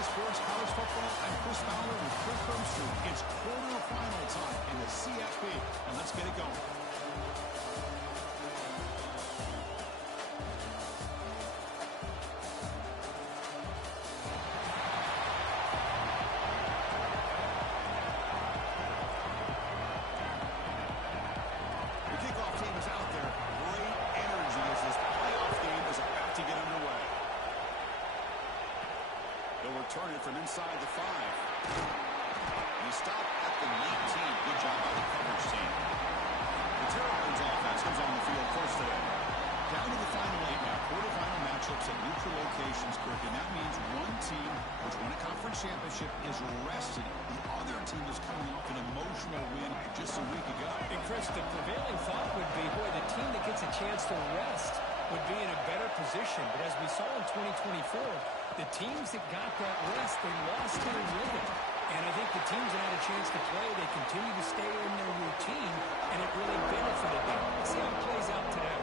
Sports College Football. I'm Chris Fowler with Chris Bermström. It's quarterfinal time in the CFB, and let's get it going. The kickoff team is out there. Great energy as this playoff game is about to get underway. They'll return it from inside the 5. He stopped at the 19. Good job by the coverage team. The Terrapins offense comes on the field first today. Down to the final 8 now. Quarterfinal matchups at neutral locations, Kirk, and that means one team which won a conference championship is rested. The other team is coming off an emotional win just a week ago. And Chris, the prevailing thought would be, boy, the team that gets a chance to rest would be in a better position. But as we saw in 2024, the teams that got that rest, they lost their rhythm. And I think the teams that had a chance to play, they continue to stay in their routine, and it really benefited them. Let's see how it plays out today.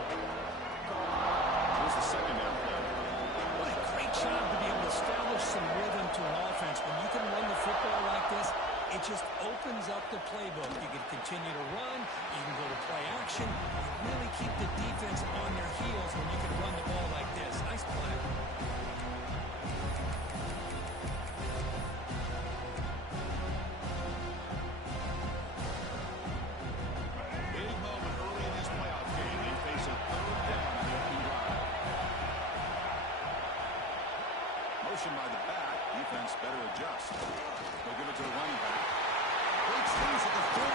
Here's the second down play. What a great job to be able to establish some rhythm to an offense. When you can run the football like this, it just opens up the playbook. You can continue to run. You can go to play action. You really keep the defense on their heels when you can run the ball like this. Nice play. Big moment early in this playoff game. They face a third down on the opening drive. Motion by the back. Defense better adjust. They'll give it to the running back. Great squeeze at the 40.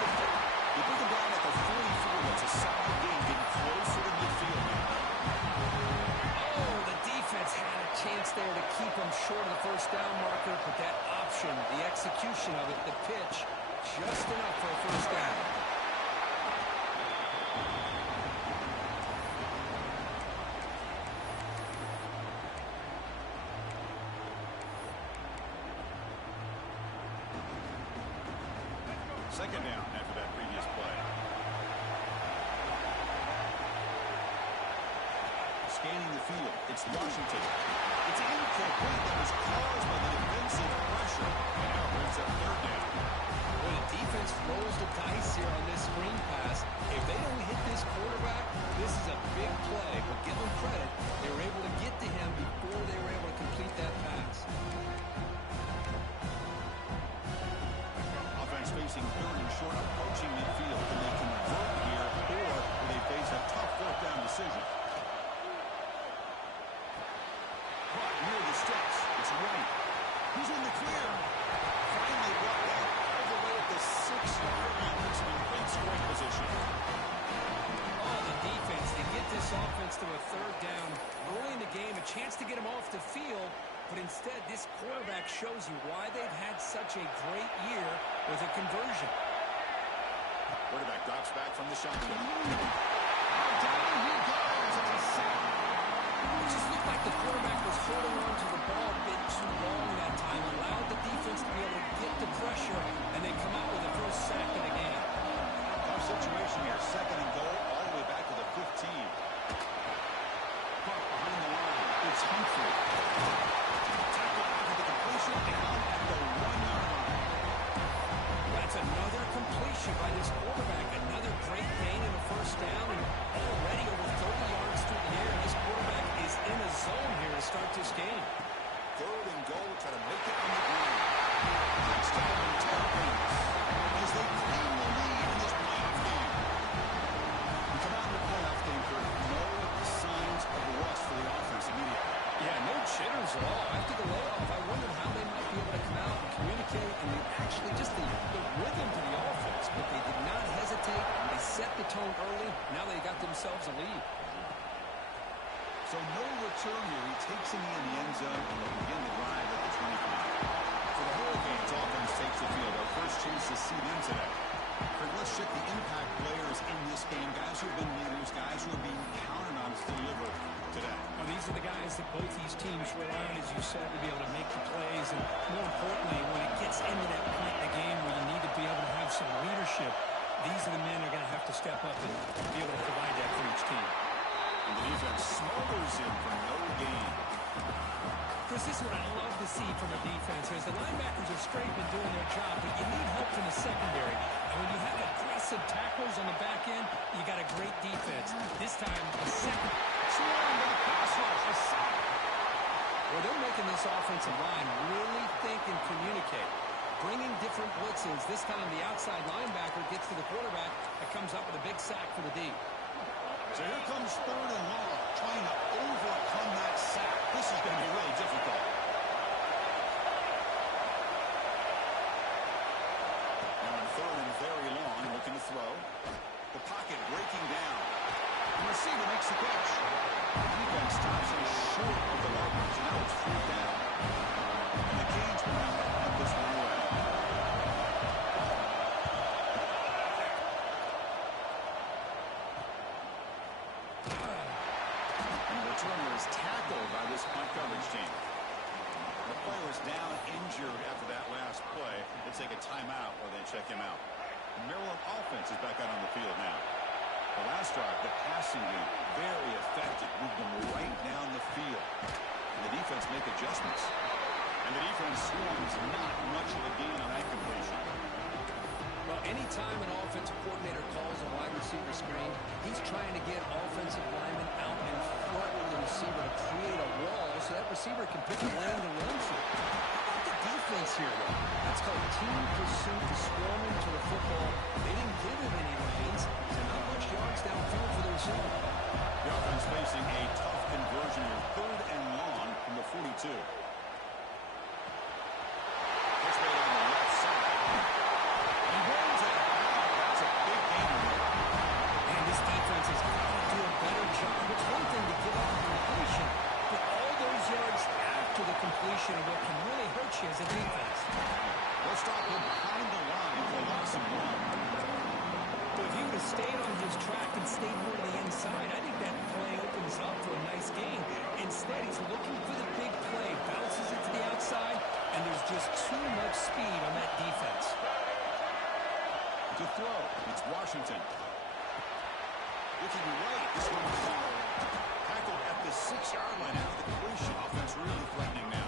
You put them down at the 44. That's a solid gain, getting closer to midfield now. Oh, the defense had a chance there to keep them short of the first down marker, but that option, the execution of it, the pitch, just enough for a first down. Second down after that previous play. Scanning the field. It's Washington. It's incomplete. That was caused by the defensive pressure. And now brings up third down. When a defense rolls the dice here on this screen pass, if they don't hit this quarterback, this is a big play. But give them credit. They were able to get to him before they were able to complete that pass. Offense facing third and short, approaching midfield. Can they convert here, or will they face a tough fourth down decision? But near the sticks, it's White. He's in the clear. Finally brought down all the way at the 6-yard line. Puts him in great scoring position. Oh, the defense, they get this offense to a third down early in the game, a chance to get him off the field. But instead, this quarterback shows you why they've had such a great year with a conversion. Quarterback drops back from the shotgun. Down he goes on a sack. It just looked like the quarterback was holding on to the ball a bit too long that time, allowed the defense to be able to get the pressure, and they come out with the first sack of the game. Tough situation here. Second and goal, all the way back to the 15. Caught behind the line. It's Humphrey. That's another completion by this quarterback. Another great gain in the first down, and already over 30 yards through the air. This quarterback is in a zone here to start this game. Third and goal, try to make it on the ground. Touchdown, Terrapins, as they claim the lead in this playoff game. We come out in the playoff game for no signs of rust for the offense immediately. Yeah, no jitters at all. After the layoff, I wondered how they might be able to come out and communicate, and they actually just the rhythm to the offense, but they did not hesitate. They set the tone early. Now they got themselves a lead. So no return here. He takes him in the end zone, and they'll begin the drive at the 25. For the Hurricanes, offense takes the field. Our first chance to see them today. Let's check the impact players in this game. Guys who have been leaders, guys who are being counted on to deliver today. Well, these are the guys that both these teams rely on, as you said, to be able to make the plays. And more importantly, when it gets into that point in the game where you need to be able to have some leadership, these are the men who are going to have to step up and be able to provide that for each team. And the defense smothers him for no gain. Chris, this is what I love to see from a defense. As the linebackers are straight and doing their job, but you need help from the secondary. And when you have aggressive tackles on the back end, you got a great defense. This time, a second. Swarm with a pass rush, a sack. Well, they're making this offensive line really think and communicate. Bringing different blitzes. This time, the outside linebacker gets to the quarterback and comes up with a big sack for the D. So here comes 3rd and long, trying to overcome that sack. This is going to be really difficult. Now on 3rd and very long, looking to throw. The pocket breaking down. The receiver makes the catch. The defense stops him short of the Vikings. Now it's 3rd down. And the Canes will have to hunt this one away. Returner is tackled by this punt coverage team. The player is down injured after that last play. They take a timeout or they check him out. The Maryland offense is back out on the field now. The last drive, the passing game, very effective. Moved them right down the field. And the defense make adjustments. And the defense swarms not much of a gain on that completion. Well, anytime an offensive coordinator calls a wide receiver screen, he's trying to get offensive linemen out in front of the receiver to create a wall so that receiver can pick a lane to run through. How about the defense here, though? That's called team pursuit, swarming to the football. They didn't give him any lanes, so not much yards downfield for the receiver. The offense facing a tough conversion here. 3rd and long from the 42. Pitch made on the left side. He runs it. That's a big gainer there. And this defense has got to do a better job. It's one thing to give up a completion, but all those yards after the completion are what can really hurt you as a defense. They'll stop him behind the line for loss of 1. But if he would have stayed on his track and stayed more to the inside, I think that play opens up for a nice gain. Instead, he's looking for the big play, bounces it to the outside, and there's just too much speed on that defense. To throw, it's Washington. Looking right, this one is tackled at the 6-yard line after the completion. Offense really threatening now.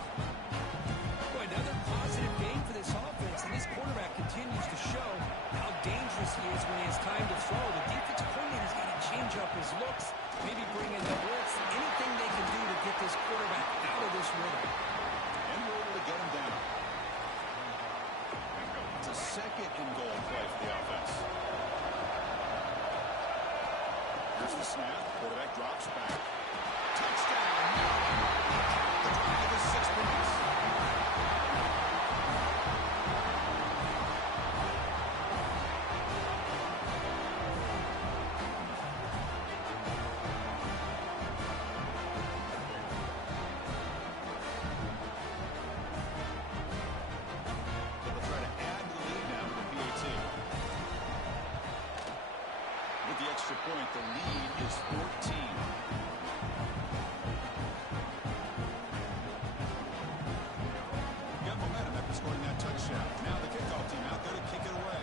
Boy, another positive game for this offense, and this quarterback continues to show how dangerous he is when he has time to throw. The defensive coordinator's got to change up his looks, maybe bring in the blitz, anything they can do to get this quarterback out of this rhythm. And we're able to get him down. It's a 2nd and goal play for the offense. Here's the snap. Quarterback drops back. Touchdown! The drive is 6 minutes. Extra point, the lead is 14. Got momentum after scoring that touchdown. Now the kickoff team out there to kick it away.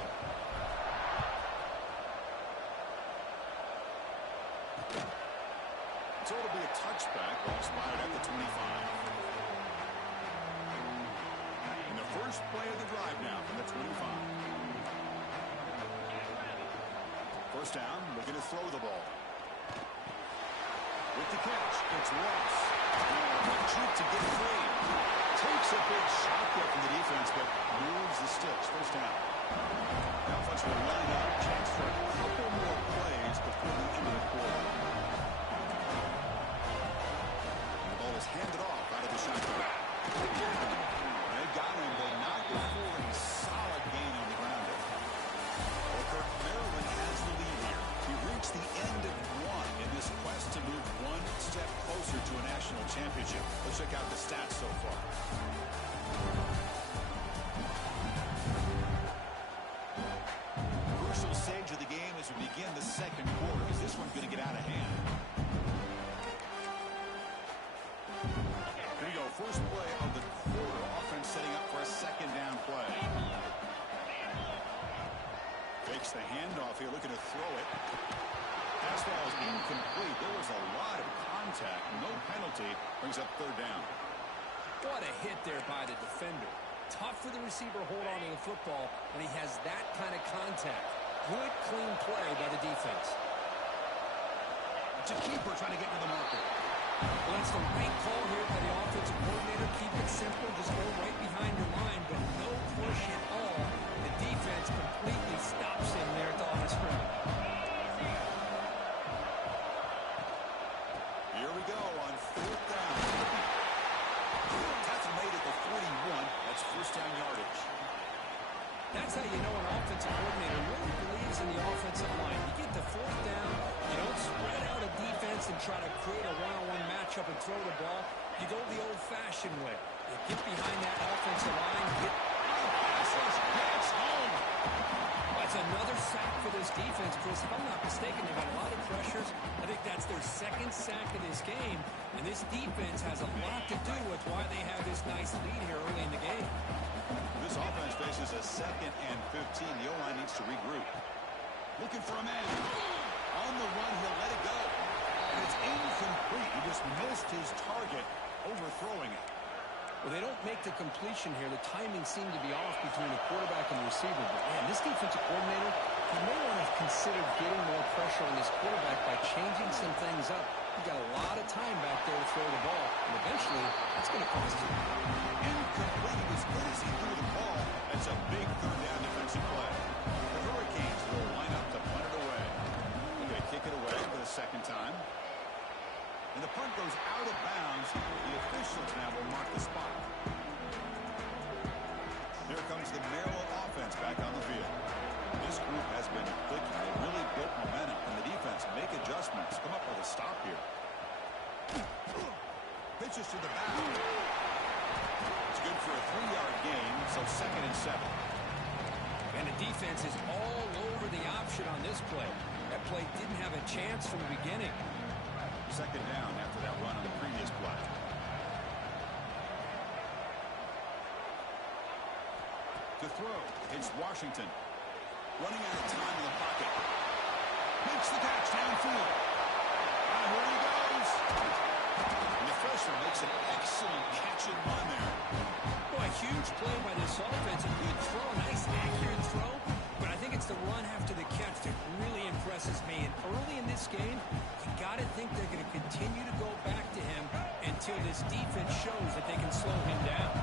So it'll be a touchback, ball spotted at the 25. And the first play of the drive now from the 25. First down, looking to throw the ball. With the catch, it's Ross. Quick shoot to get free. Takes a big shot there from the defense, but moves the sticks. First down. Now Fletcher will line up. Chance for a couple more plays before the end of the quarter. The ball is handed off out of the shotgun. They got him, but not before a solid gain on the ground. Maryland has the lead here. He reached the end of 1 in this quest to move one step closer to a national championship. Let's check out the stats so far. Crucial stage of the game as we begin the 2nd quarter. Is this one going to get out of hand? Here we go. First play of the quarter. Offense setting up for a 2nd down play. Fakes the handoff here, looking to throw it. Pass ball is incomplete. There was a lot of contact, no penalty, brings up third down. What a hit there by the defender. Tough for the receiver to hold on to the football when he has that kind of contact. Good, clean play by the defense. It's a keeper trying to get to the marker. Well, that's the right call here by the offensive coordinator. Keep it simple. Just go right behind your line, but no push at all. The defense completely stops him there at the line of scrimmage. Here we go on fourth down. That's made it to 41. That's first down yardage. That's how you know an offensive coordinator really believes in the offensive line. You get to fourth down, you don't spread out a defense and try to create a one-on-one matchup and throw the ball. You go the old-fashioned way. You get behind that offensive line, get gets home. That's another sack for this defense, Chris. If I'm not mistaken, they've had a lot of pressures. I think that's their second sack of this game, and this defense has a lot to do with why they have this nice lead here early in the game. This offense faces a 2nd and 15. The O-line needs to regroup. Looking for a man. On the run, he'll let it go. And it's incomplete. He just missed his target, overthrowing it. Well, they don't make the completion here. The timing seemed to be off between the quarterback and the receiver. But, man, this defensive coordinator, he may want to consider getting more pressure on this quarterback by changing some things up. He got a lot of time back there to throw the ball. And eventually, that's going to cost him. Incomplete as good as he threw the ball. That's a big third down defensive play. The Hurricanes will line up to punt it away. They're going to kick it away for the second time. And the punt goes out of bounds. The officials now will mark the spot. Here comes the Maryland offense back on the field. This group has been clicking. They really built momentum. And the defense make adjustments. Come up with a stop here. Pitches to the back. It's good for a 3-yard gain, so 2nd and 7. And the defense is all over the option on this play. That play didn't have a chance from the beginning. 2nd down after that run on the previous play. To throw, it's Washington. Running out of time in the pocket. Makes the catch downfield. And here he goes. And the freshman makes an excellent catch and run there. Boy, a huge play by this offense. A good throw, nice accurate throw. But I think it's the run after the catch that really impresses me. And early in this game, you got to think they're going to continue to go back to him until this defense shows that they can slow him down.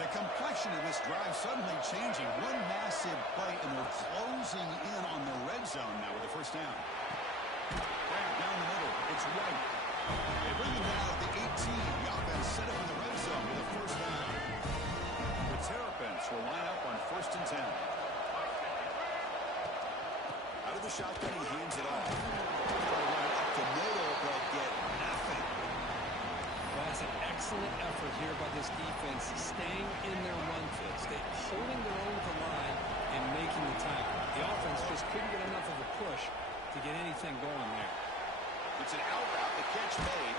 The complexion of this drive suddenly changing. One massive play, and they're closing in on the red zone now with the first down. Grab down the middle. It's White. They bring him down at the 18. The offense set up in the red zone with a first down. The Terrapins will line up on 1st and 10. Out of the shotgun, he hands it off. Right up the middle, but get nothing. That's an excellent effort here by this defense, staying in their run fits. They're holding their own at the line and making the tackle. The offense just couldn't get enough of a push to get anything going there. It's an out route. The catch made.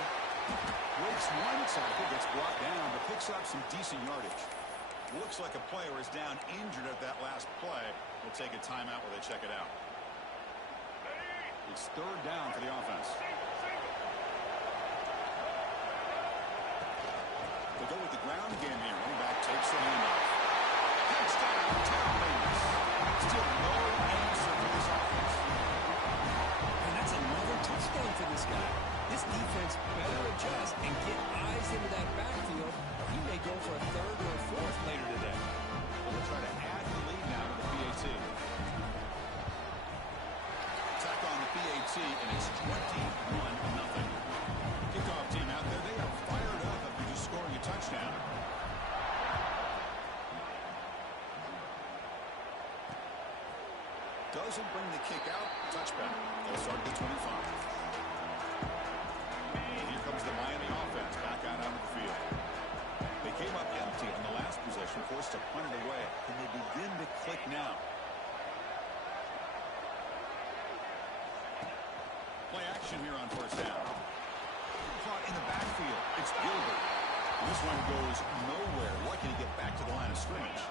Breaks one tackle, gets brought down, but picks up some decent yardage. Looks like a player is down injured at that last play. We'll take a timeout while they check it out. It's 3rd down for the offense. They go with the ground game here. Running back takes the handoff. Touchdown, Terrapins. Still no answer for this offense. And that's another touchdown for this guy. This defense better adjust and get eyes into that backfield, or he may go for a 3rd or a 4th later today. Well, they'll try to add the lead now to the PAT. Attack on the PAT, and it's 21-0. Kickoff team out there. They are fired up after just scoring a touchdown. Doesn't bring the kick out. Touchback. They'll start at the 25. Here comes the Miami offense back out onto the field. They came up empty on the last possession, forced to punt it away. And they begin to click now. Play action here on 1st down. Caught in the backfield. It's Gilbert. This one goes nowhere. Lucky to get back to the line of scrimmage.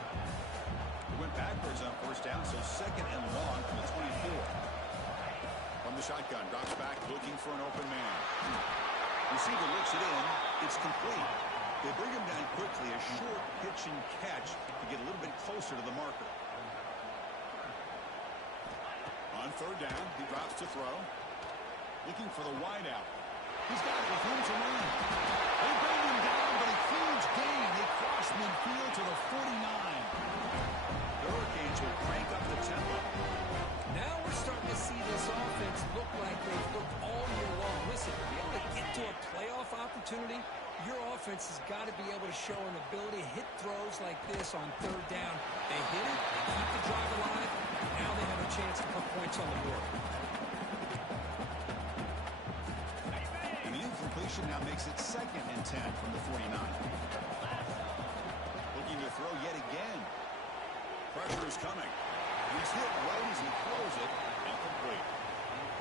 He went backwards on 1st down, so 2nd and long from the 24. From the shotgun, drops back looking for an open man. Receiver looks it in. It's complete. They bring him down quickly. A short pitch and catch to get a little bit closer to the marker. On third down, he drops to throw. Looking for the wideout. He's got it with room to run. They bring him down, but a huge gain. They cross midfield to the 49. The Hurricanes will crank up the tempo. Now we're starting to see this offense look like they've looked all year long. Listen, to be able to get to a playoff opportunity, your offense has got to be able to show an ability to hit throws like this on third down. They hit it, they keep the drive alive. Now they have a chance to put points on the board. And the incompletion now makes it 2nd and 10 from the 49. Looking to throw yet again. Pressure is coming. He's hit right as he throws it. Incomplete.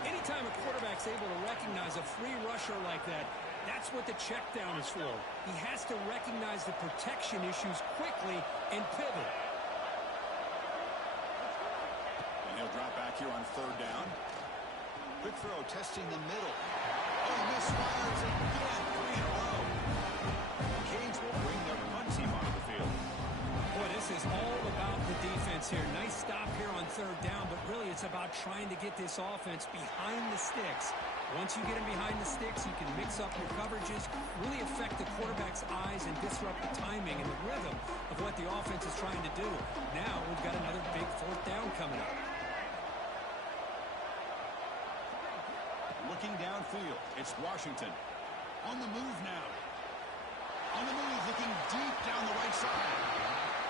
Anytime a quarterback's able to recognize a free rusher like that, that's what the check down is for. He has to recognize the protection issues quickly and pivot. And he'll drop back here on third down. Quick throw testing the middle. Oh, misfires again. 3 in a row. The Canes will bring their punt team onto the field. Boy, this is all about the defense here. Nice stop here on third down, but really it's about trying to get this offense behind the sticks. Once you get them behind the sticks, you can mix up your coverages, really affect the quarterback's eyes and disrupt the timing and the rhythm of what the offense is trying to do. Now we've got another big fourth down coming up. Looking downfield, it's Washington. On the move now. On the move, looking deep down the right side.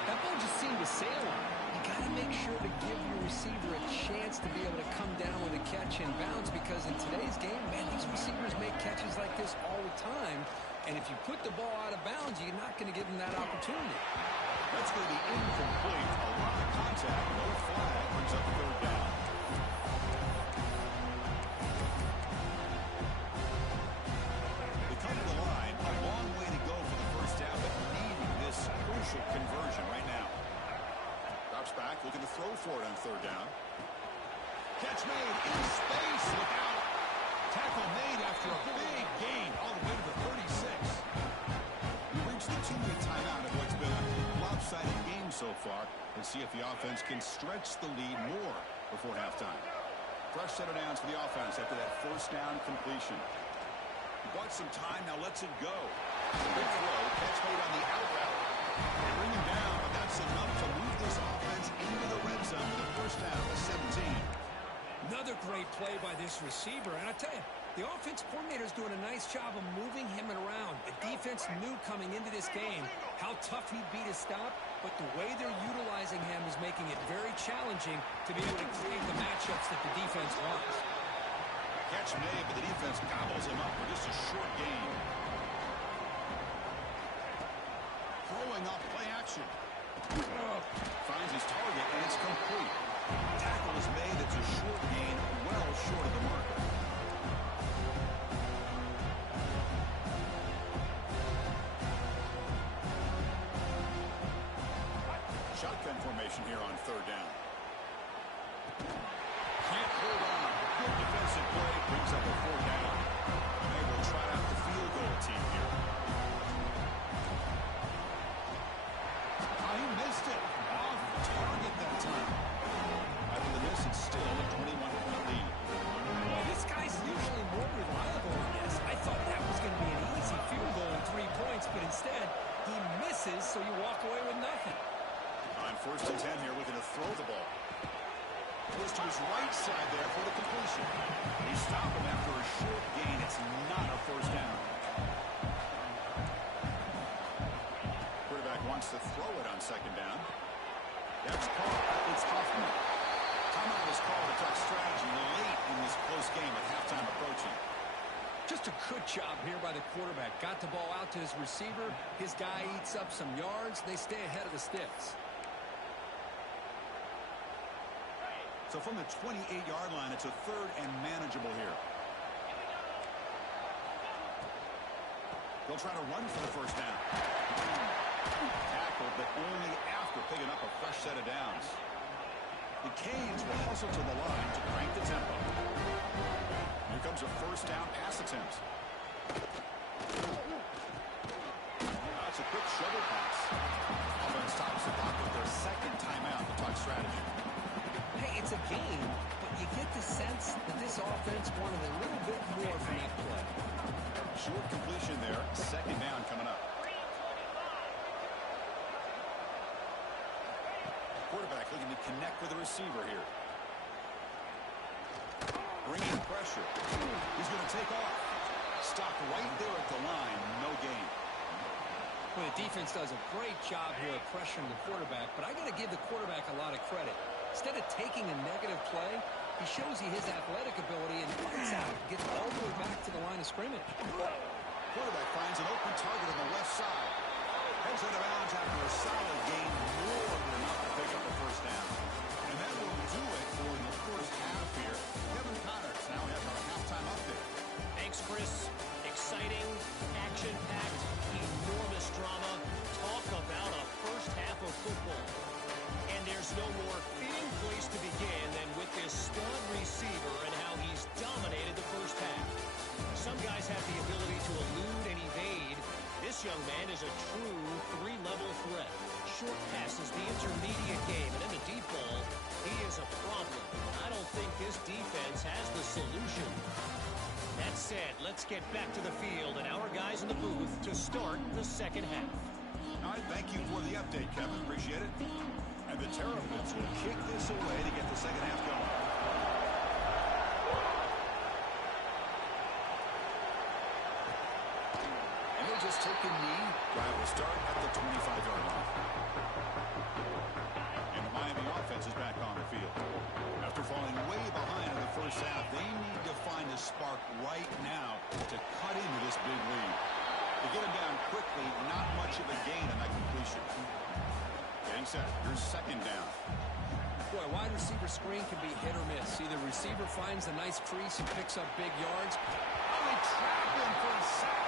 That ball just seemed to sail on. You got to make sure to give your receiver a chance to be able to come down with a catch in bounds, because in today's game, man, these receivers make catches like this all the time. And if you put the ball out of bounds, you're not going to give them that opportunity. That's going to be incomplete. A lot of contact, no flag, brings up third down. They come to the line, a long way to go for the first down, but needing this crucial conversion right now. Drops back, looking to throw for it on third down. Catch made in space, look out. Tackle made after a big gain all the way to the 36. We reached the 2-minute timeout of what's been a lopsided game so far. Let's see if the offense can stretch the lead more before halftime. Fresh set of downs for the offense after that first down completion. Bought some time, now lets it go. Big throw, catch made on the outbound. They bring him down, but that's enough to move this offense into the red zone for the first down, 17. Another great play by this receiver. And I tell you, the offense coordinator is doing a nice job of moving him around. The defense knew coming into this game how tough he'd be to stop, but the way they're utilizing him is making it very challenging to be able to create the matchups that the defense wants. Catch made, but the defense gobbles him up for just a short gain. Throwing off play action. Finds his target, and it's complete. Tackle is made. It's a short gain, well short of the marker. Shotgun formation here on third down. Can't hold on. Good defensive play. Brings up a fourth down. And they will try out the field goal team here. He missed it. Off target that time. After the miss, it's still a 21-point lead. Well, this guy's usually more reliable on this. I thought that was going to be an easy field goal and 3 points, but instead, he misses, so you walk away with nothing. On first and 10 here, looking to throw the ball. Goes to his right side there for the completion. They stop him after a short gain. It's not a first down. Quarterback wants to throw it on second down. That's called. It's Hoffman. Timeout is called to talk strategy late in this close game with halftime approaching. Just a good job here by the quarterback. Got the ball out to his receiver. His guy eats up some yards. They stay ahead of the sticks. So from the 28-yard line, it's a third and manageable here. They'll try to run for the first down. Tackled, but only after picking up a fresh set of downs. The Canes will hustle to the line to crank the tempo. Here comes a first down pass attempt. shovel pass. Offense stops the clock with their second timeout to talk strategy. Hey, it's a game, but you get the sense that this offense wanted a little bit more from that play. Short completion there. Second down coming up. Quarterback looking to connect with the receiver here. Bringing pressure. He's going to take off. Stopped right there at the line. No gain. Well, the defense does a great job here of pressuring the quarterback, but I got to give the quarterback a lot of credit. Instead of taking a negative play, he shows you his athletic ability and fights out, gets all the way back to the line of scrimmage. Quarterback finds an open target on the left side. Heads out of bounds after a solid gain, more than enough to pick up a first down. And that will do it for the first half here. Kevin Connors now has our halftime update. Thanks, Chris. Exciting, action-packed, enormous drama. Talk about a first half of football. And there's no more fitting place to begin than with this stud receiver and how he's dominated the first half. Some guys have the ability to elude and evade. This young man is a true three-level threat. Short passes, the intermediate game, and in the deep ball, he is a problem. I don't think this defense has the solution. That said, let's get back to the field and our guys in the booth to start the second half. All right, thank you for the update, Kevin. Appreciate it. And the Terrapins will kick this away to get the second half going. And they'll just take a knee. Drive will start at the 25-yard line. And the Miami offense is back on the field. After falling way behind in the first half, they need to find a spark right now to cut into this big lead. To get him down quickly, not much of a gain on that completion. Getting set. Here's second down. Boy, wide receiver screen can be hit or miss. Either receiver finds a nice crease and picks up big yards. Oh, they trap him for a sack.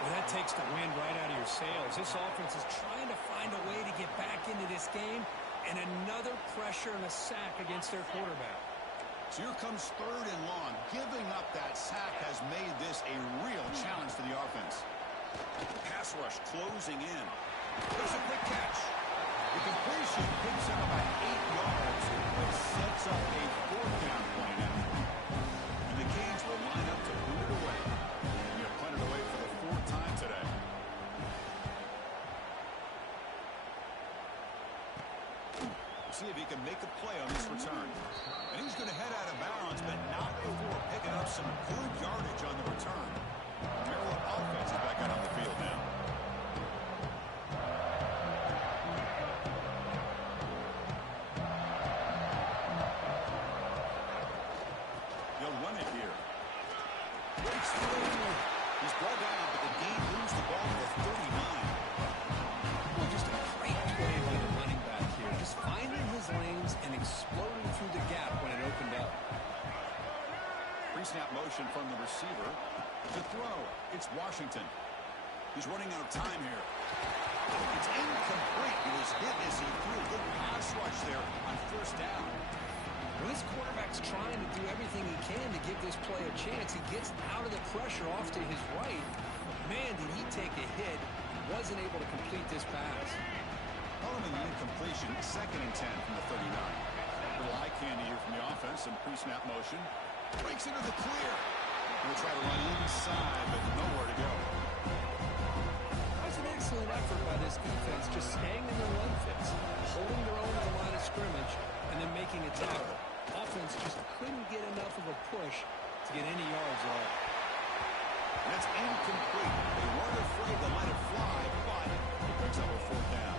Well, that takes the wind right out of your sails. This offense is trying to find a way to get back into this game, and another pressure and a sack against their quarterback. So here comes third and long. Giving up that sack has made this a real challenge for the offense. Pass rush closing in. There's a quick catch. The completion picks up about 8 yards, but sets up a fourth down play now. And the Canes will line up to boot it away. We have punted away for the fourth time today. See if he can make a play on this return. And he's going to head out of bounds, but not before picking up some good yardage on the return. The Maryland offense is back out on the field now. They'll run it here. Breaks through. He's brought down, but the game moves the ball to the 39. Well, just a great play by the running back here. Just finding his lanes and exploding through the gap when it opened up. Pre-snap motion from the receiver. To throw. It's Washington. He's running out of time here. It's incomplete. He was hit as he threw a good pass rush there on first down. Well, this quarterback's trying to do everything he can to give this play a chance. He gets out of the pressure off to his right. Man, did he take a hit. Wasn't able to complete this pass. Following the incompletion, second and 10 from the 39. Little eye candy here from the offense. Some pre-snap motion. Breaks into the clear. We'll try to run inside, but nowhere to go. That's an excellent effort by this defense, just staying in their run fits, holding their own at the line of scrimmage, and then making a tackle. Offense just couldn't get enough of a push to get any yards off. That's incomplete. They weren't afraid to let it fly, but it brings up a fourth down.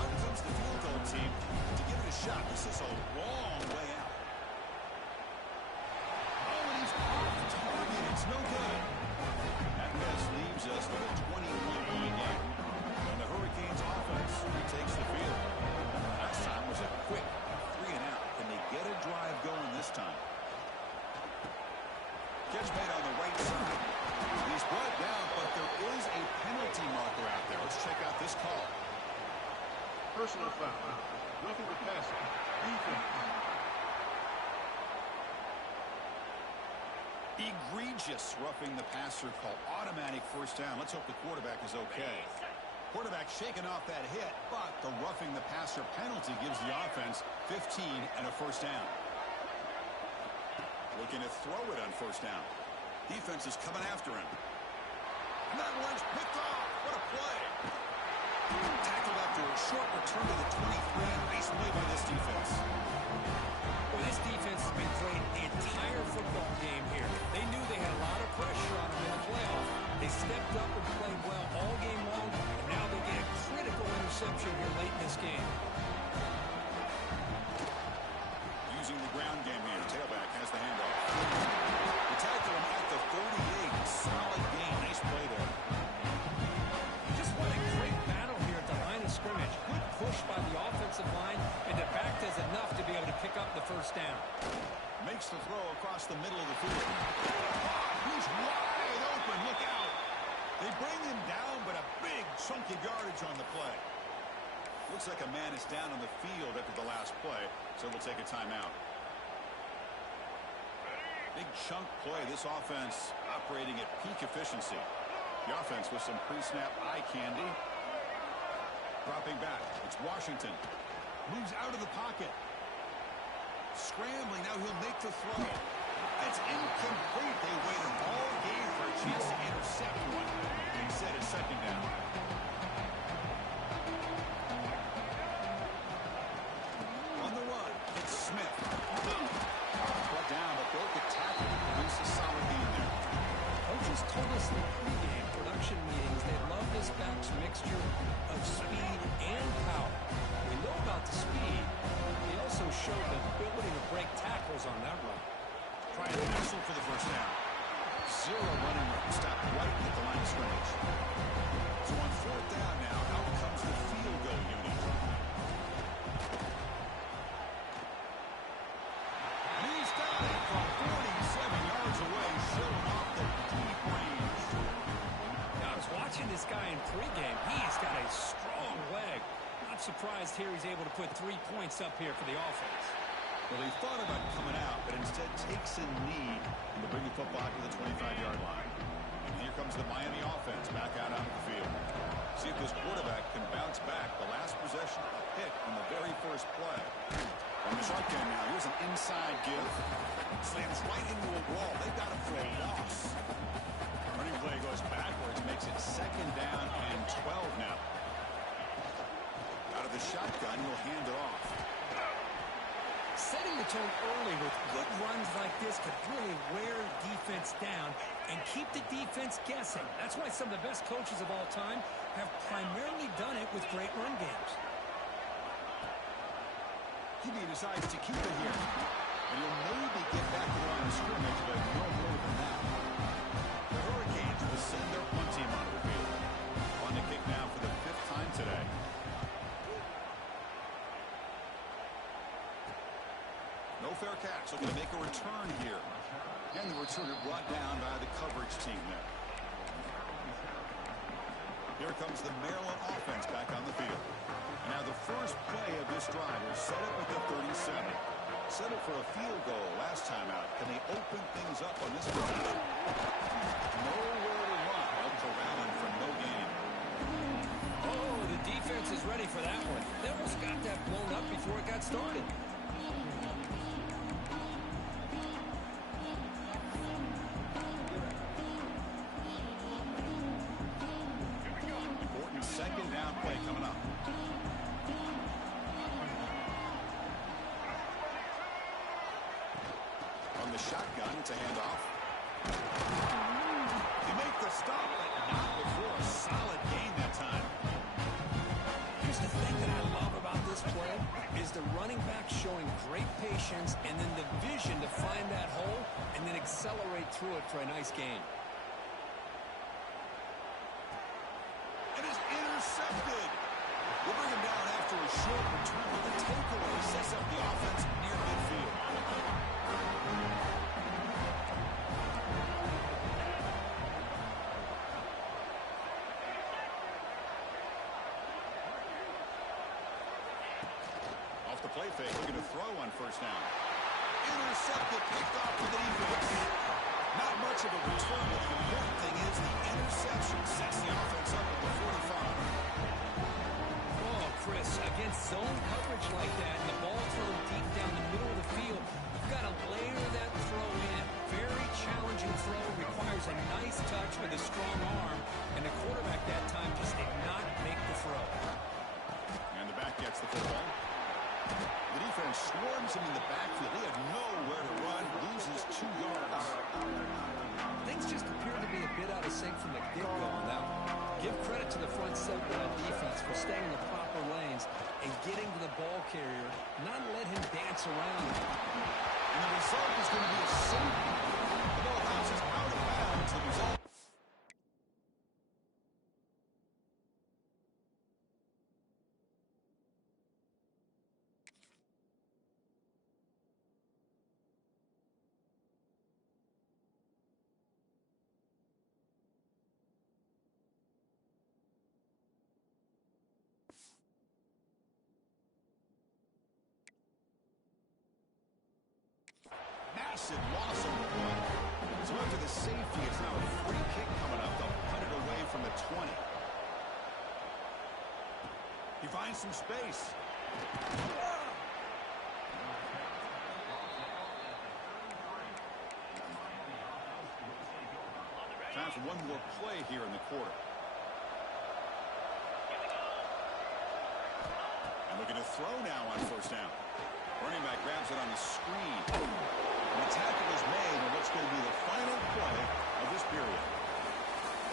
Out comes the field goal team to give it a shot. This is a long way out. Oh, and he's off target. It's no good. That miss leaves us with a 21-8 game. And the Hurricanes offense retakes the field. Last time was a quick 3 and out. Can they get a drive going this time? Catch made on the right side. He's brought down, but there is a penalty marker out there. Let's check out this call. Personal foul. Roughing the passer. Defense. Egregious roughing the passer call. Automatic first down. Let's hope the quarterback is okay. Quarterback shaking off that hit, but the roughing the passer penalty gives the offense 15 and a first down. Looking to throw it on first down. Defense is coming after him. And that one's picked off. What a play. Tackled after a short return to the 23. Nice play by this defense. Well, this defense has been great the entire football game here. They knew they had a lot of pressure on them in the playoff. They stepped up and played well all game long, and now they get a critical interception here late in this game. Using the ground game here. Tailback has the handoff. They tackle him at the 38. Solid gain. Nice play there. Just what a great battle here at the line of scrimmage. Good push by the offensive line, and the back does enough to be able to pick up the first down. Makes the throw across the middle of the field. He's wide open. Look out. They bring him down, but a big chunk of yardage on the play. Looks like a man is down on the field after the last play, so we'll take a timeout. Big chunk play. This offense operating at peak efficiency. The offense with some pre-snap eye candy. Dropping back. It's Washington. Moves out of the pocket. Scrambling. Now he'll make the throw. It's incomplete. They waited all game for a chance to intercept one. Instead, it's second down. On the run, it's Smith. Brought down, but broke a tackle. Brings a solid gain there. Coaches told us in the pregame production meetings they love this back's mixture of speed and power. We know about the speed. They also showed the ability to break tackles on that run. Trying to wrestle for the first down. Zero running room. Stop right at the line of scrimmage. So on fourth down now, out comes the field goal unit. And he's got it from 47 yards away, showing off the deep range. Now, I was watching this guy in pregame. He's got a strong leg. Not surprised here he's able to put 3 points up here for the offense. Well, he thought about coming out, but instead takes a knee to bring the football to the 25-yard line. And here comes the Miami offense back out onto the field. See if this quarterback can bounce back. The last possession, a pick on the very first play. On the shotgun now, here's an inside give. Slams right into a wall. They've got him for a loss. Running play goes backwards, makes it second down and 12 now. Out of the shotgun, he'll hand it off. Setting the tone early with good runs like this could really wear defense down and keep the defense guessing. That's why some of the best coaches of all time have primarily done it with great run games. QB decides to keep it here. And he'll maybe get back to the line of scrimmage, but no more than that. The Hurricanes will send their punt team onto the field. On the kick now for the 5th time today. No fair catch. Looking to make a return here. And the returner brought down by the coverage team there. Here comes the Maryland offense back on the field. And now the first play of this drive will set up at the 37. Settled for a field goal last time out. Can they open things up on this possession? Nowhere to run. Up to Allen for no gain. Oh, the defense is ready for that one. They almost got that blown up before it got started. Second down play coming up. On the shotgun, it's a handoff. They make the stop, but not before a solid gain that time. Here's the thing that I love about this play is the running back showing great patience and then the vision to find that hole and then accelerate through it for a nice gain. Intercepted. We'll bring him down after a short return, but the takeaway sets up the offense near midfield. Off the play fake, looking to throw on first down. Intercepted, picked off to the defense. Not much of a return, but the important thing is the interception sets the offense up at the 45. Oh, Chris, against zone coverage like that, and the ball thrown deep down the middle of the field, you've got to layer that throw in. Very challenging throw, requires a nice touch with a strong arm, and the quarterback that time just did not make the throw. And the back gets the football. The defense swarms him in the backfield. He had nowhere to run, loses 2 yards. Things just appear to be a bit out of sync from the get-go on that one. Give credit to the front seven of that defense for staying in the proper lanes and getting to the ball carrier, not let him dance around. And the result is going to be a safety. The ball bounces out of bounds. The result. Massive loss on the play. So after the safety, it's now a free kick coming up. They'll punt it away from the 20. He finds some space. Time for one more play here in the quarter. And looking to throw now on first down. Running back grabs it on the screen. And the tackle is made on what's going to be the final play of this period.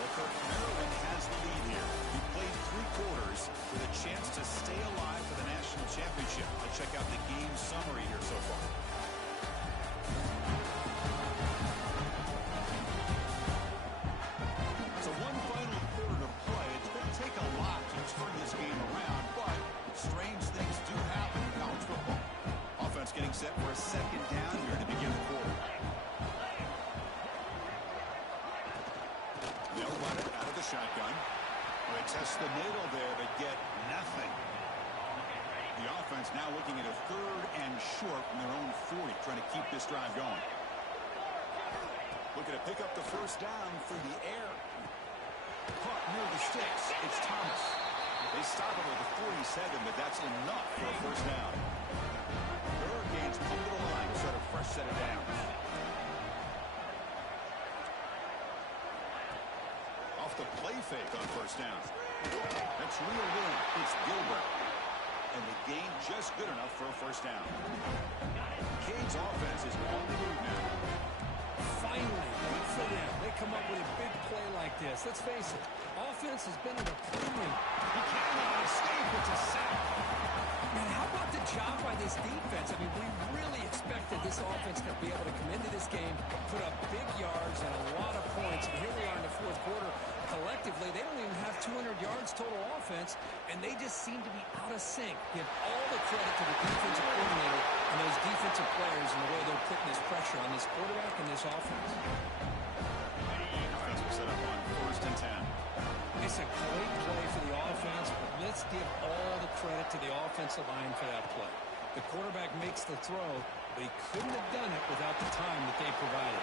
Well, Kirk, Maryland has the lead here. He played 3 quarters with a chance to stay alive for the national championship. Let's check out the game summary here so far. So one final quarter to play. It's going to take a lot to turn this game around, but strange things do happen in college football. Offense getting set for a second down here to begin the quarter. They'll run it out of the shotgun. They test the middle there, but get nothing. The offense now looking at a 3rd and short from their own 40, trying to keep this drive going. Looking to pick up the first down through the air. Caught near the sticks. It's Thomas. They stop him at the 47, but that's enough for a first down. Hurricanes come to the line to start a fresh set of downs. Off the play fake on first down. That's reeled in. It's Gilbert. And the gain just good enough for a first down. Cade's offense is on the move now. Finally, good for them. They come up with a big play like this. Let's face it, offense has been at a premium. He cannot escape. It's a sack. Man, how about the job by this defense? I mean, we really expected this offense to be able to come into this game, put up big yards and a lot of points. And here we are in the 4th quarter. Collectively, they don't even have 200 yards total offense, and they just seem to be out of sync. Give all the credit to the defensive coordinator and those defensive players and the way they're putting this pressure on this quarterback and this offense. Offense will set up on 1st and 10. It's a great play for the offense, but let's give all the credit to the offensive line for that play. The quarterback makes the throw, but he couldn't have done it without the time that they provided.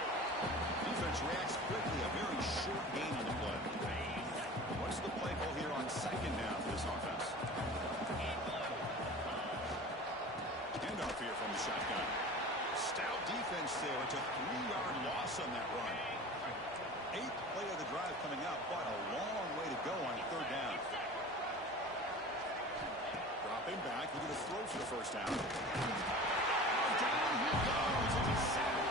Defense reacts quickly. A very short gain on the play. What's the play call here on 2nd down for this offense? Handoff here from the shotgun. Stout defense there. It's a 3-yard loss on that run. 8th play of the drive coming up, but a long way to go on 3rd down. Dropping back, looking to throw for the first down. Down he goes. It's a sack.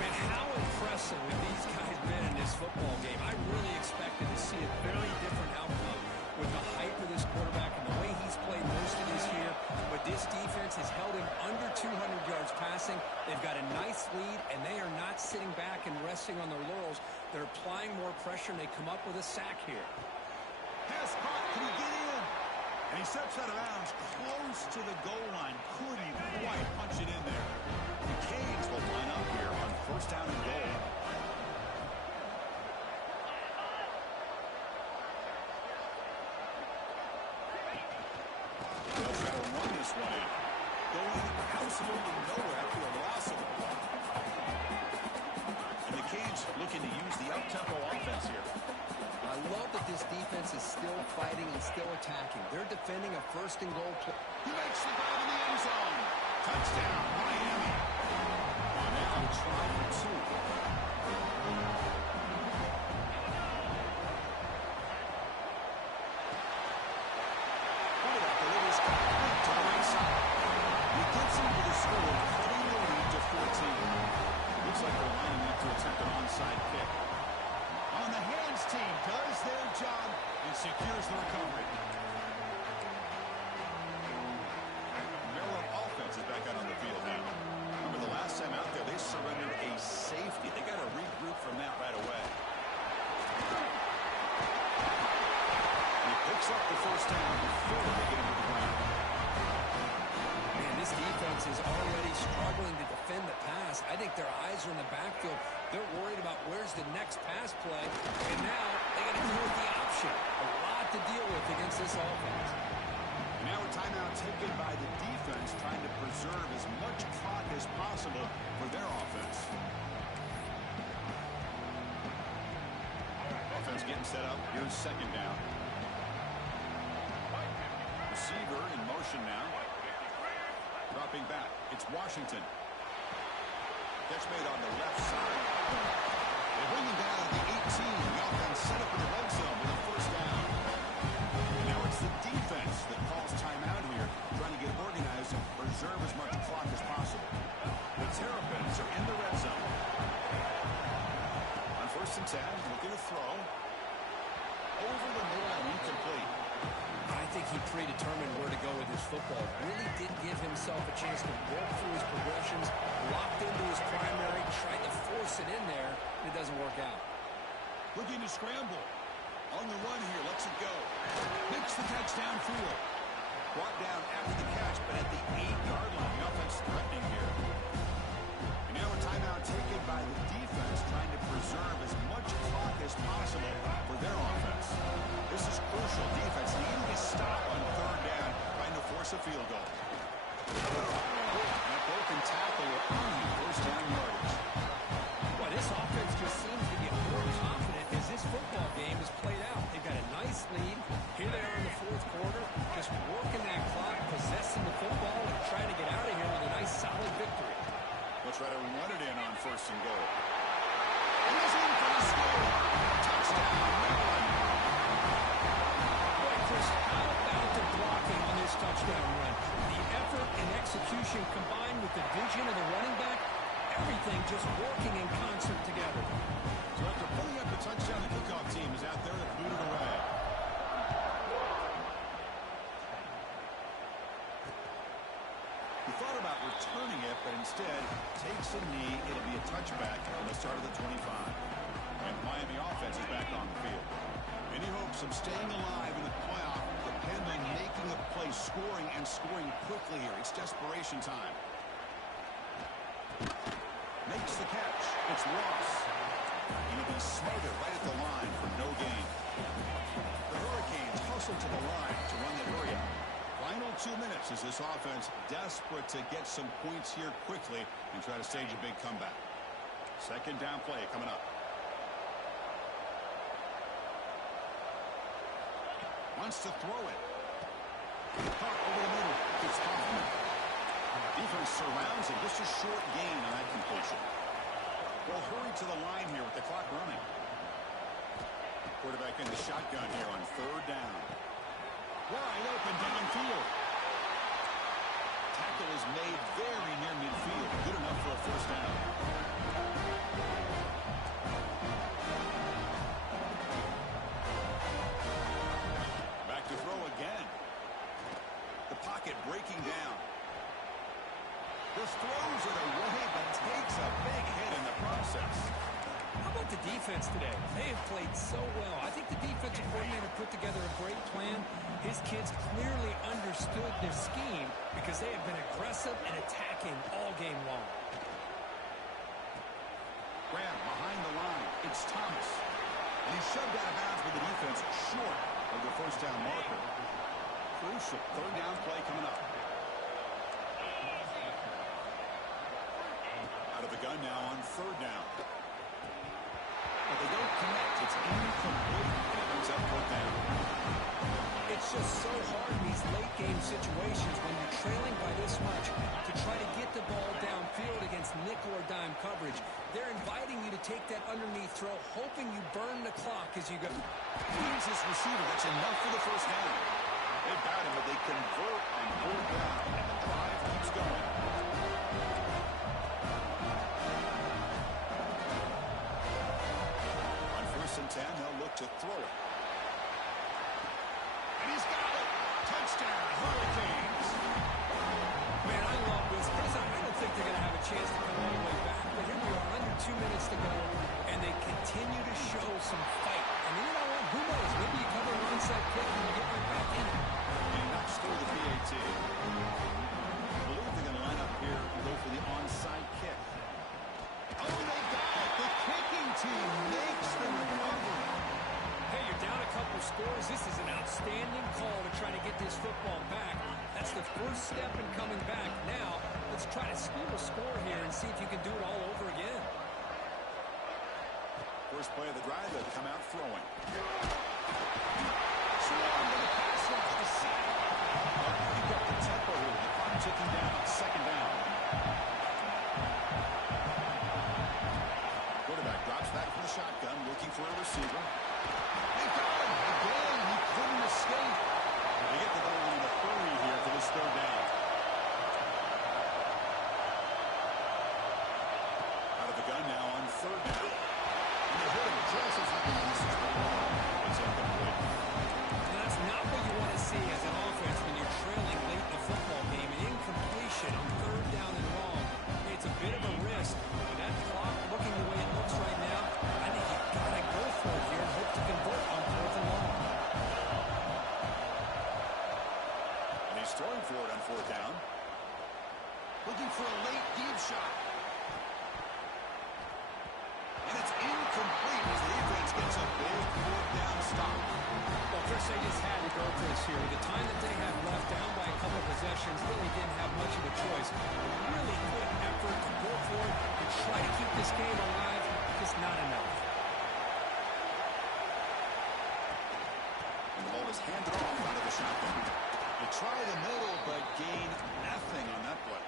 Man, how impressive have these guys been in this football game? I really expected to see a very different outcome with the hype of this quarterback and the way he's played most of this year. But this defense has held him under 200 yards passing. They've got a nice lead, and they are not sitting back and resting on their laurels. They're applying more pressure, and they come up with a sack here. Pass caught. Can he get in? And he steps out of bounds close to the goal line. Couldn't quite punch it in there. The Canes will line up here on 1st down and goal. They'll try to run this one in. Going absolutely nowhere after a lot defense is still fighting and still attacking. They're defending a first-and-goal play. He makes the grab in the end zone. Touchdown, Miami. On now, try for two. Quarterback delivers complete to the right side. He gets him for the score, cutting the lead to 14. Looks like they're lining up to attempt an onside kick. On the hands team does their job and secures the recovery. Maryland offense is back out on the field now. Remember the last time out there, they surrendered a safety. They got to regroup from that right away. He picks up the first down before they get him to the ground. Man, this defense is already struggling to defend the pass. I think their eyes are in the backfield. They're worried about where's the next pass play. And now they got to deal with the option. A lot to deal with against this offense. Now a timeout taken by the defense, trying to preserve as much clock as possible for their offense. Offense getting set up. Here's second down. Receiver in motion now. Dropping back. It's Washington. Catch made on the left side. They bring him down to the 18. The offense set up in the red zone with a first down. And now it's the defense that calls timeout here, trying to get organized and preserve as much clock as possible. The Terrapins are in the red zone. On first and 10, looking to throw. Over the middle and incomplete. I think he predetermined where to go with his football. Really did give himself a chance to walk through his progressions, locked into his primary, tried to force it in there, and it doesn't work out. Looking to scramble. On the run here, lets it go. Makes the catch downfield. Brought down after the catch, but at the 8-yard line. The offense threatening here. And now a timeout taken by the defense, trying to preserve as much clock as possible for their offense. This is crucial. Defense needing to stop on third down, trying to force a field goal. That broken tackle will earn you first down yardage. Boy, this offense just seems to get more confident as this football game is played out. They've got a nice lead. Here they are in the fourth quarter, just working that clock, possessing the football, and trying to get out of here with a nice, solid victory. They'll try to run it in on first and goal. And he's in for the score. Touchdown, Maryland. Boy, Chris, how about the blocking on this touchdown run? The effort and execution combined with the vision of the running back, everything just working in concert together. So after pulling up the touchdown, the kickoff team is out there to boot it away. He thought about returning it, but instead takes a knee. It'll be a touchback on the start of the 25. And the Miami offense is back on the field. Any hopes of staying alive in the playoff depend on making a play, scoring, and scoring quickly here. It's desperation time. Makes the catch. It's Ross. He'll be smothered right at the line for no gain. The Hurricanes hustle to the line to run the hurry up. Final 2 minutes as this offense desperate to get some points here quickly and try to stage a big comeback. Second down play coming up. Wants to throw it. Caught over the middle. It's Hoffman. Defense surrounds him. Just a short gain on that completion. They'll hurry to the line here with the clock running. Quarterback in the shotgun here on third down. Wide open downfield. Tackle is made very near midfield. Good enough for a first down. Back to throw again. The pocket breaking down. Just throws it away, but takes a big hit in the process. How about the defense today? They have played so well. I think the defensive coordinator put together a great plan. His kids clearly understood their scheme because they have been aggressive and attacking all game long. Grab behind the line. It's Thomas. And he's shoved out of bounds with the defense short of the first down marker. Crucial third down play coming up. Out of the gun now on third down. But they don't connect. It's incomplete. And it brings up fourth down. It's just so hard in these late-game situations when you're trailing by this much to try to get the ball downfield against nickel or dime coverage. They're inviting you to take that underneath throw, hoping you burn the clock as you go. Here's his receiver. That's enough for the first down. They got him, but they convert on fourth down, and the drive keeps going. On 1st and 10, they'll look to throw it. And he's got it. Touchdown, Hurricanes. Man, I love this because I don't think they're going to have a chance to come all the way back. But here we are, under 2 minutes to go, and they continue to show some fight. And you know what? Who knows? Maybe you cover an onside kick and you get right back in it. And knocks through the PAT. I believe they're going to line up here and go for the onside kick. Oh, they got it. The kicking team makes the recovery. Hey, you're down a couple scores. This is an outstanding call to try to get this football back. That's the first step in coming back. Now, let's try to steal a score here and see if you can do it all over again. First play of the drive, they'll come out throwing. Swarm with a pass rush to sack. Keep up the tempo here. The clock ticking down. Second down. Quarterback drops back from the shotgun, looking for a receiver. They got him again. He couldn't escape. They get the goal in a hurry here for this third down. Out of the gun now on third down. And they hit him. Chances of the misses the ball. It's incomplete. And that's not what you want to see as an offense when you're trailing late in the football game. An incompletion on third down and long. It's a bit of a risk. With that clock looking the way it looks right now, I think you've got to go for it here and hope to convert on fourth and long. And he's throwing for it on fourth down. Looking for a late deep shot. And it's incomplete as the defense gets a big fourth down stop. Well, Chris, they just had to go for this here. With the time that they have left, down by a couple of possessions, really didn't have much of a choice. Really good effort to go for it and try to keep this game alive. Just not enough. And the ball is handed off out of the shotgun. They try the middle, but gain nothing on that play.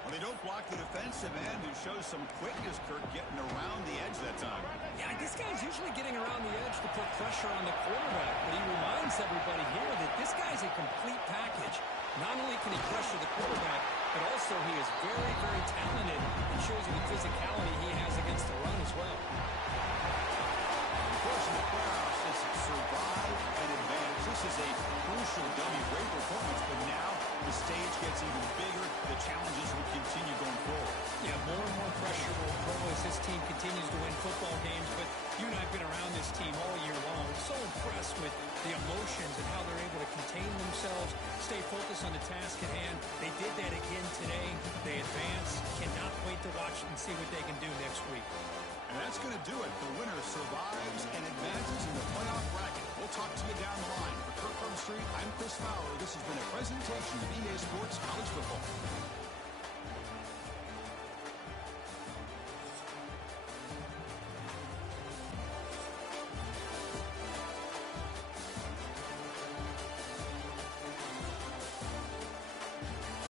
Well, they don't block the defensive end, who shows some quickness, Kirk, getting around the edge that time. Yeah, this guy's usually getting around the edge to put pressure on the quarterback, but he reminds everybody here that this guy's a complete package. Not only can he pressure the quarterback, but also he is very, very talented and shows you the physicality he has against the run as well. Unfortunate playoffs is survive and advance. This is a crucial W. Great performance, but now the stage gets even bigger. The challenges will continue going forward. Yeah, more and more pressure will grow as this team continues to win football games, but you and I have been around this team all year long. So impressed with the emotions and how they're able to contain themselves, stay focused on the task at hand. They did that again today. They advance. Cannot wait to watch and see what they can do next week. And that's going to do it. The winner survives and advances in the playoff bracket. We'll talk to you down the line. For Kirk Street, I'm Chris Fowler. This has been a presentation of EA Sports College Football.